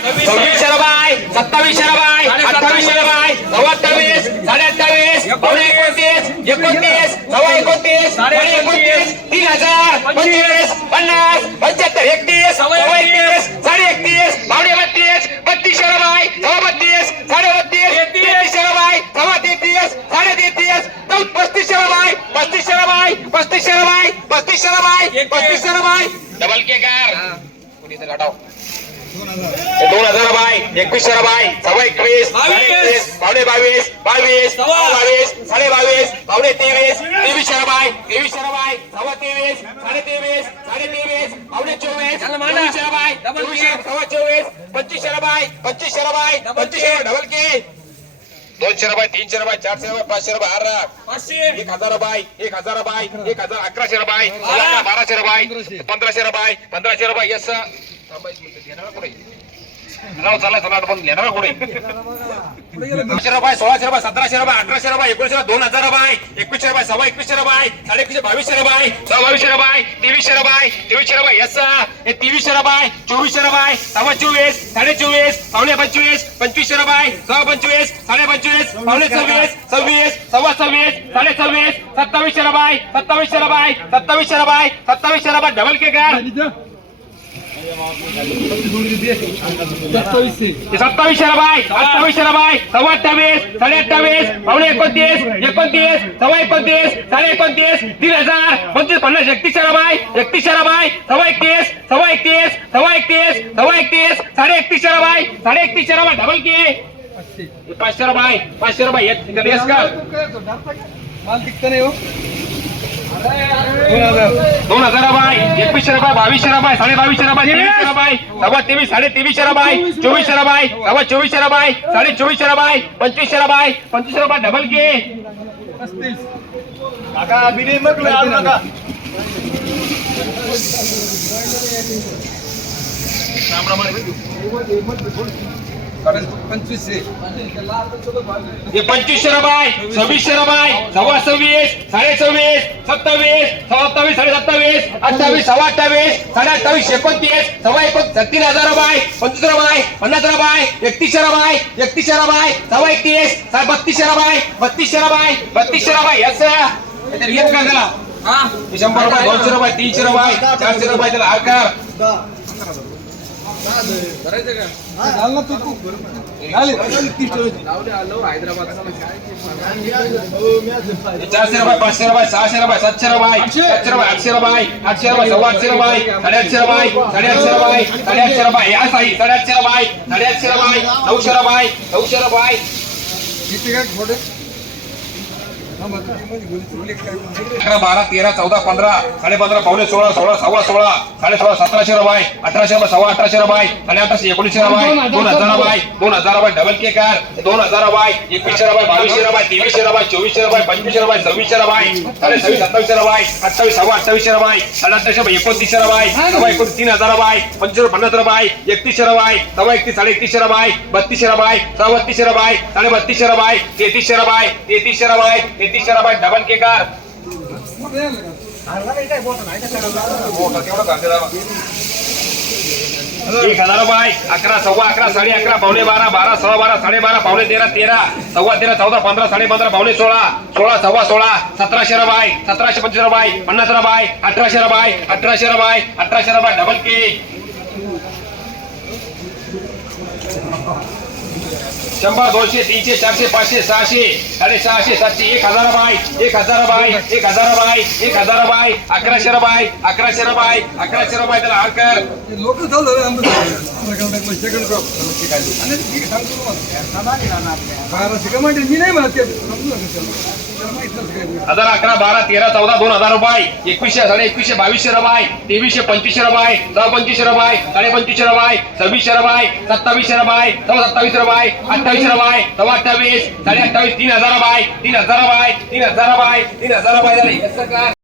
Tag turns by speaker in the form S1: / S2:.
S1: सव्वीसशे रुपये सत्तावीसशे रुपये अठ्ठावीसशे रुपये अठ्ठावीस साडे अठ्ठावीस पावणे एकोणतीस एकोणतीस सव्वा एकोणतीस साडे एकोणतीस तीन हजार पंचवीस पन्नास पंच्याहत्तर एकतीस सव्वा एकतीस साडे एकतीस पावणे बत्तीस बत्तीसशे रुपये सव्वा बत्तीस साडे बत्तीस तेहतीसशे रुपये सव्वा तेहतीस साडे तेहतीस चौद पस्तीसशे रुपये पस्तीसशे रुपये पस्तीसशे रुपये पस्तीसशे रुपये पस्तीसशे रुपये. डबल के कार. कोणी इथं गाठाव. हे दोन हजार रुपये एकवीसशे रुपये सव्वा एकवीस एकवीस पावणे बावीस बावीस. बावीस साडे बावीस पावणे तेवीस तेवीसशे रुपये तेवीसशे रुपये सव्वा तेवीस साडे तेवीस साडे तेवीस पावणे चोवीस रुपये
S2: डबल
S1: चोवीसशे
S2: के.
S1: सव्वा चोवीस पंचवीसशे रुपये पंचवीसशे रुपये
S2: डबल
S1: पंचवीसशे
S2: के.
S1: डबल के दोनशे रुपये तीनशे रुपये चारशे पाचशे रुपये आठ लाख
S2: पाचशे
S1: एक हजार रुपये एक हजार रुपये एक हजार अकराशे
S2: बारा.
S1: अकरा, बाराशे रुपये पंधराशे रुपये पंधराशे रुपये यस चाललाय रुपये सोळाशे रुपये सतराशे रुपये अठराशे रुपये एकोणीशे रुपये दोन हजार रुपये एकवीसशे रुपये सव्वा एकवीसशे रुपये साडे एकवीसशे बावीसशे रुपये सव्वा बावीसशे रुपये तेवीसशे रुपये तेवीसशे रुपये यस हे तेवीसशे रुपये चोवीसशे रुपये सव्वा चोवीस साडे चोवीस पावणे पंचवीस पंचवीसशे रुपये सव्वा पंचवीस साडे पंचवीस पावणे सव्वीस सव्वीस सव्वा सव्वीस साडे सव्वीस सत्तावीसशे रुपये सत्तावीसशे रुपये सत्तावीसशे रुपये सत्तावीसशे रुपये डबल के कर सत्तावीसशे. रुपये अठ्ठावीसशे रुपये सव्वा अठ्ठावीस साडे अठ्ठावीस पावणे एकोणतीस एकोणतीस सव्वा एकोणतीस साडे एकोणतीस तीन हजार पंचवीस पन्नास एकतीसशे रुपये एकतीसशे रुपये सव्वा एकतीस सव्वा एकतीस सव्वा एकतीस सव्वा एकतीस साडे एकतीसशे रुपये साडे एकतीसशे रुपये डबल की पाचशे रुपये पाचशे कधी येस का
S3: माल टिकता नाही हो.
S1: दोन हजार रुपये एकवीसशे रुपये बावीसशे रुपये साडे बावीसशे रुपये तेवीसशे रुपये सव्वा तेवीस साडे तेवीसशे रुपये चोवीसशे रुपये सव्वा चोवीसशे रुपये साडे चोवीसशे रुपये पंचवीसशे रुपये पंचवीसशे रुपये डबल के
S3: पस्तीस
S1: काका
S3: पंचवीसशे
S1: पंचवीसशे रुपये सव्वीसशे रुपये सव्वा सव्वीस साडे सव्वीस सत्तावीस सव्वा सत्तावीस साडे सत्तावीस अठ्ठावीस सव्वा अठ्ठावीस साडे अठ्ठावीस एकोणतीस सव्वा एकोणतीस तीन हजार रुपये पंचवीस रुपये पन्नास रुपये एकतीसशे रुपये एकतीसशे रुपये सव्वा एकतीस सा- बत्तीसशे रुपये बत्तीसशे रुपये बत्तीसशे रुपये यस येत का त्याला? शंभर रुपये दोनशे रुपये तीनशे रुपये चारशे रुपये त्याला आकार चारशे रुपये पाचशे रुपये. सहाशे रुपये सातशे रुपये सातशे रुपये आठशे रुपये आठशे रुपये सव्वा आठशे रुपये साडेआठशे रुपये साडेआठशे रुपये साडेआठशे रुपये या साई साडेआठशे रुपये साडेआठशे रुपये नऊशे रुपये नऊशे रुपये
S3: किती काय
S1: अकरा बारा तेरा चौदा पंधरा साडे पंधरा पावणे सोळा सोळा सव्वा सोळा साडे सोळा सतराशे रुपये अठराशे रुपये सव्वा अठराशे रुपये साडे अठराशे एकोणीसशे रुपये दोन हजार रुपये दोन हजार रुपये डबल के कार दोन हजार रुपये एकवीसशे रुपये बावीसशे रुपये तेवीसशे रुपये चोवीसशे रुपये पंचवीसशे रुपये सव्वीसशे रुपये साडे सव्वीस सत्तावीसशे रुपये अठ्ठावीस सव्वा अठ्ठावीसशे रुपये साडे रुपये एकोणतीसशे रुपये सव्वा एकोणतीस तीन हजार रुपये पंचवीस पन्नास रुपये एकतीसशे रुपये सव्वा एकतीस साडे एकतीसशे रुपये बत्तीसशे रुपये सव्वा बत्तीसशे रुपये साडे बत्तीसशे रुपये तेहतीसशे रुपये तेहतीसशे रुपये शराब आहे डबल केक एक हजार रुपये अकरा सव्वा अकरा साडे अकरा पावणे बारा बारा सव्वा बारा साडे बारा पावणे तेरा तेरा सव्वा तेरा चौदा पंधरा साडे पंधरा पावणे सोळा सोळा सव्वा सोळा सतराशे रुपये सतराशे पंचवीस रुपये पन्नास रुपये अठराशे रुपये अठराशे रुपये अठराशे रुपये डबल के शंभर दोनशे तीनशे चारशे पाचशे सहाशे साडे सहाशे सातशे एक हजार रुपये एक हजार रुपये एक हजार रुपये एक हजार रुपये अकराशे रुपये अकराशे रुपये अकराशे रुपये त्याला आकर
S3: लोक.
S1: हजार अकरा बारा तेरा चौदा दोन हजार रुपये एकवीसशे साडे एकवीसशे बावीसशे रुपये तेवीसशे पंचवीसशे रुपये सहा पंचवीसशे रुपये साडे पंचवीसशे रुपये सव्वीसशे रुपये सत्तावीसशे रुपये सव्वा सत्तावीस रुपये अठ्ठावीसशे रुपये सव्वा अठ्ठावीस साडे अठ्ठावीस तीन हजार रुपये तीन हजार रुपये तीन हजार रुपये तीन हजार रुपये झाले.